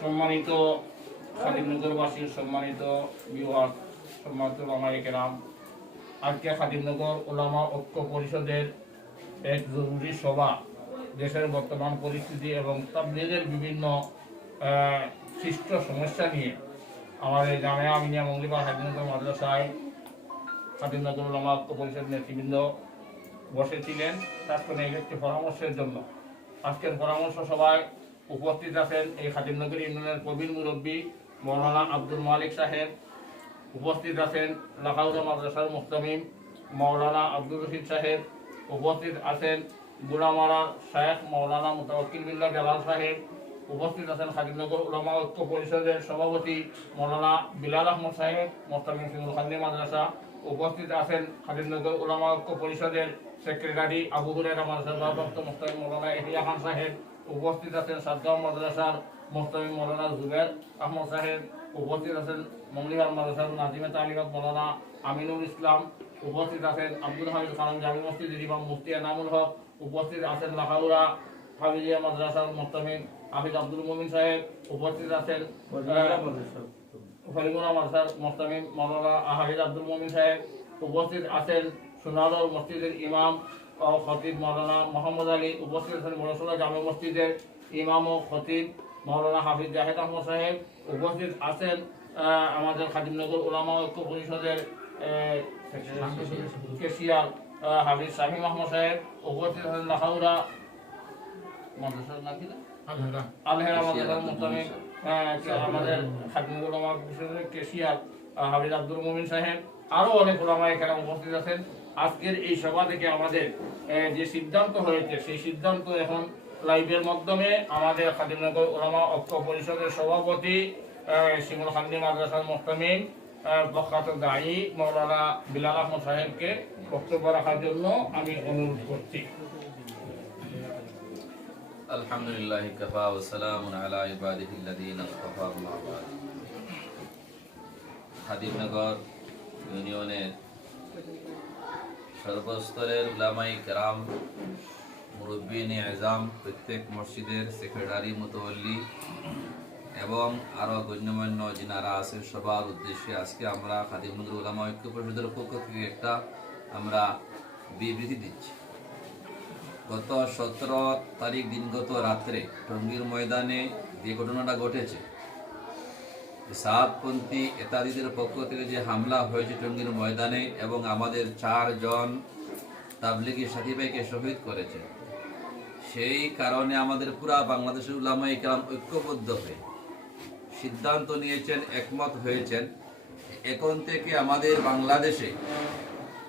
সম্মানিত খাদিমনগরবাসী সম্মানিত বিওয়ার সম্মানিত ওলামায়ে কেরাম, আজকে খাদিমনগর ওলামা ঐক্য পরিষদের এক জরুরি সভা দেশের বর্তমান পরিস্থিতি এবং তাবলিগের বিভিন্ন সৃষ্ট সমস্যা নিয়ে আমাদের জামিয়া আমিনিয়া মঙ্গলিবা খাদিমনগর মাদ্রাসায় খাদিমনগর ওলামা ঐক্য পরিষদ নেতৃবৃন্দ বসেছিলেন তাৎক্ষণিক একটি পরামর্শের জন্য। আজকের পরামর্শ সভায় উপস্থিত আছেন এই খাদিমনগর ইউনিয়নের প্রবীণ মুরব্বী মৌলানা আব্দুল মালিক সাহেব, উপস্থিত আছেন লাখাউদা মাদ্রাসার মুস্তমিম মৌলানা আব্দুল রশিদ সাহেব, উপস্থিত আছেন গুড়ামারা শেখ মৌলানা মুতাবকিল্লা বিল্লাহ জালাল সাহেব উপস্থিত আছেন খাদিমনগর উলামা ঐক্য পরিষদের সভাপতি মৌলানা বিলাল আহমদ সাহেব মোস্তামিম সিমুল খান্দি মাদ্রাসা। উপস্থিত আছেন খাদিমনগর উলামা ঐক্য পরিষদের সেক্রেটারি আবু হুরেরা মাদ্রাসার ভারপ্রাপ্ত মোস্তামিম মৌলানা এহিয়া খান সাহেব। উপস্থিত আছেন সাতগাঁও মাদ্রাসার মোস্তামিম মৌলানা জুবের আহমদ সাহেব। উপস্থিত আছেন মঙ্গলিহার মাদ্রাসার নাজিমে তালিবাত মৌলানা আমিনুল ইসলাম। উপস্থিত আছেন আব্দুল হামিদ খান জামি মসজিদের ইমাম মুফতি এনামুল হক। উপস্থিত আছেন লাহাউরা হাবিজিয়া মাদ্রাসার মোস্তামিম হাফিজ আব্দুল মুমিন সাহেব উপস্থিত আছেন ফরিমুল্লাহ মাদ্রাসার মোস্তামিম মৌলানা হাফিজ আব্দুল মুমিন সাহেব উপস্থিত আছেন সোনাদর মসজিদের ইমাম ও খতিব মৌলানা মোহাম্মদ আলী উপস্থিত আছেন মরসুল্লাহ জামে মসজিদের ইমাম ও খতিব মৌলানা হাফিজ জাহেদ আহমদ সাহেব উপস্থিত আছেন আমাদের খাদিমনগর ওলামা ঐক্য পরিষদের কেশিয়ার। হাফিজ শাহিম আহমদ সাহেব উপস্থিত আছেন লাহাউরা মাদ্রাসার নাম কি আলহেরা। মাদ্রাসার মোস্তামিম আমাদের খাদিমনগর ওলামা কেশিয়ার আব্দুল মুমিন সাহেব আরও অনেক ওলামা এখানে উপস্থিত আছেন। আজকের এই সভা থেকে আমাদের যে সিদ্ধান্ত হয়েছে সেই সিদ্ধান্ত এখন লাইভের মাধ্যমে আমাদের খাদিমনগর ওলামা ঐক্য পরিষদের সভাপতি শিমুল খান্দি মাদ্রাসার মোস্তামিম প্রখ্যাত দায়ী মৌলানা বিলাল আহমদ সাহেবকে বক্তব্য রাখার জন্য আমি অনুরোধ করছি। الحمد لله كفى وسلام على عباده الذين اصطفى الله بعد হাদিমনগর ইউনিয়নের সর্বস্তরের উলামাই কেরাম মুরব্বিন আজাম প্রত্যেক মসজিদের সেক্রেটারি মুতওয়াল্লি এবং আরও গণ্যমান্য যিনারা আছেন সবার উদ্দেশ্যে আজকে আমরা খাদিমুদ্র উলামা ঐক্য পরিষদের পক্ষ থেকে একটা আমরা বিবৃতি দিচ্ছি গত সতেরো তারিখ দিনগত রাত্রে টঙ্গীর ময়দানে যে ঘটনাটা ঘটেছে সাতপন্থী এতাদিদের পক্ষ থেকে যে হামলা হয়েছে টঙ্গীর ময়দানে এবং আমাদের চারজন তাবলিগি সাথী ভাইকে শহীদ করেছে, সেই কারণে আমাদের পুরা বাংলাদেশের উলামাই কালাম ঐক্যবদ্ধ হয়ে সিদ্ধান্ত নিয়েছেন, একমত হয়েছেন এখন থেকে আমাদের বাংলাদেশে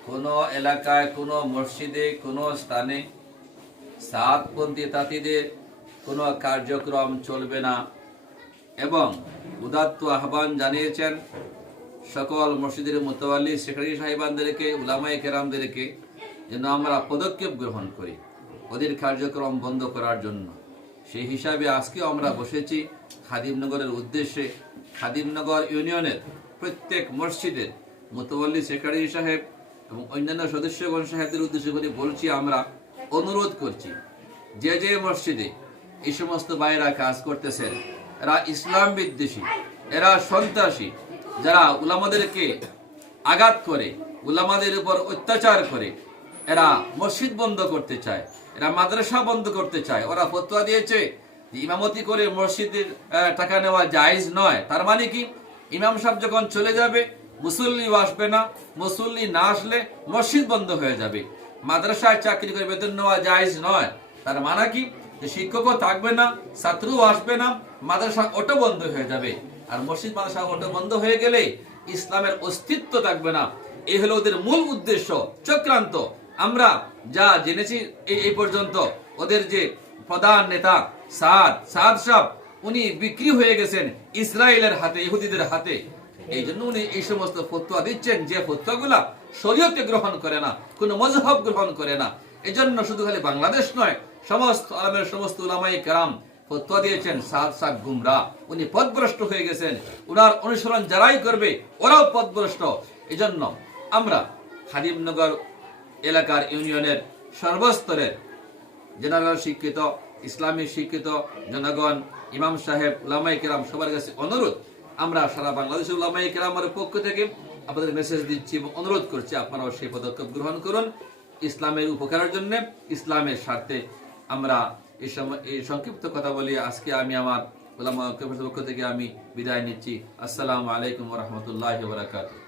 কোনো এলাকায়, কোনো মসজিদে, কোনো স্থানে সাতপন্থী তাঁতিদের কোনো কার্যক্রম চলবে না। এবং উদাত্ত আহ্বান জানিয়েছেন সকল মসজিদের মোতাবাল্লি সেক্রেটারি সাহেবানদেরকে উলামাই কেরামদেরকে, যেন আমরা পদক্ষেপ গ্রহণ করি ওদের কার্যক্রম বন্ধ করার জন্য। সেই হিসাবে আজকেও আমরা বসেছি খাদিমনগরের উদ্দেশ্যে। খাদিমনগর ইউনিয়নের প্রত্যেক মসজিদের মোতাবল্লি সেক্রেটারি সাহেব এবং অন্যান্য সদস্যগণ সাহেবদের উদ্দেশ্য করে বলছি আমরা অনুরোধ করছি, যে যে মসজিদে এই সমস্ত ভাইয়েরা কাজ করতেছেন, এরা ইসলাম বিদ্বেষী, এরা সন্ত্রাসী, যারা উলামাদেরকে আঘাত করে, উলামাদের উপর অত্যাচার করে, এরা মসজিদ বন্ধ করতে চায়, এরা মাদ্রাসা বন্ধ করতে চায়। ওরা ফতোয়া দিয়েছে ইমামতি করে মসজিদের টাকা নেওয়া জায়জ নয়। তার মানে কি? ইমাম সাহেব যখন চলে যাবে, মুসল্লিও আসবে না, মুসল্লি না আসলে মসজিদ বন্ধ হয়ে যাবে। মাদ্রাসায় চাকরি করে বেতন নেওয়া জায়েজ নয়। তার মানা কি? শিক্ষকও থাকবে না, ছাত্রও আসবে না, মাদ্রাসা অটো বন্ধ হয়ে যাবে। আর মসজিদ, মাদ্রাসা অটো বন্ধ হয়ে গেলে ইসলামের অস্তিত্ব থাকবে না। এই হলো ওদের মূল উদ্দেশ্য, চক্রান্ত। আমরা যা জেনেছি এই এই পর্যন্ত, ওদের যে প্রধান নেতা সাদ সাদ সাহ উনি বিক্রি হয়ে গেছেন ইসরায়েলের হাতে, ইহুদিদের হাতে। এই জন্য উনি এই সমস্ত ফতোয়া দিচ্ছেন। যে ফতোয়াগুলা শরীয়তে গ্রহণ করে না, কোনো মজহব গ্রহণ করে না। এই জন্য শুধু খালি বাংলাদেশ নয়, সমস্ত আলমের সমস্ত উলামাই কারাম ফতোয়া দিয়েছেন সাদ সাদ গুমরা। উনি পদভ্রষ্ট হয়ে গেছেন। উনার অনুসরণ যারাই করবে, ওরাও পদভ্রষ্ট। এই জন্য আমরা খাদিমনগর এলাকার ইউনিয়নের সর্বস্তরের জেনারেল শিক্ষিত, ইসলামী শিক্ষিত জনগণ, ইমাম সাহেব উলামাই কেরাম সবার কাছে অনুরোধ, আমরা সারা বাংলাদেশের উলামাই কেরামের পক্ষ থেকে আপনাদের মেসেজ দিচ্ছি এবং অনুরোধ করছি আপনারাও সেই পদক্ষেপ গ্রহণ করুন। ইসলামের উপকারের জন্য, ইসলামের স্বার্থে আমরা এই এই সংক্ষিপ্ত কথা বলি। আজকে আমি আমার ওলামা পক্ষ থেকে আমি বিদায় নিচ্ছি। আসসালামু আলাইকুম রহমতুল্লাহ বারাকাতুহ।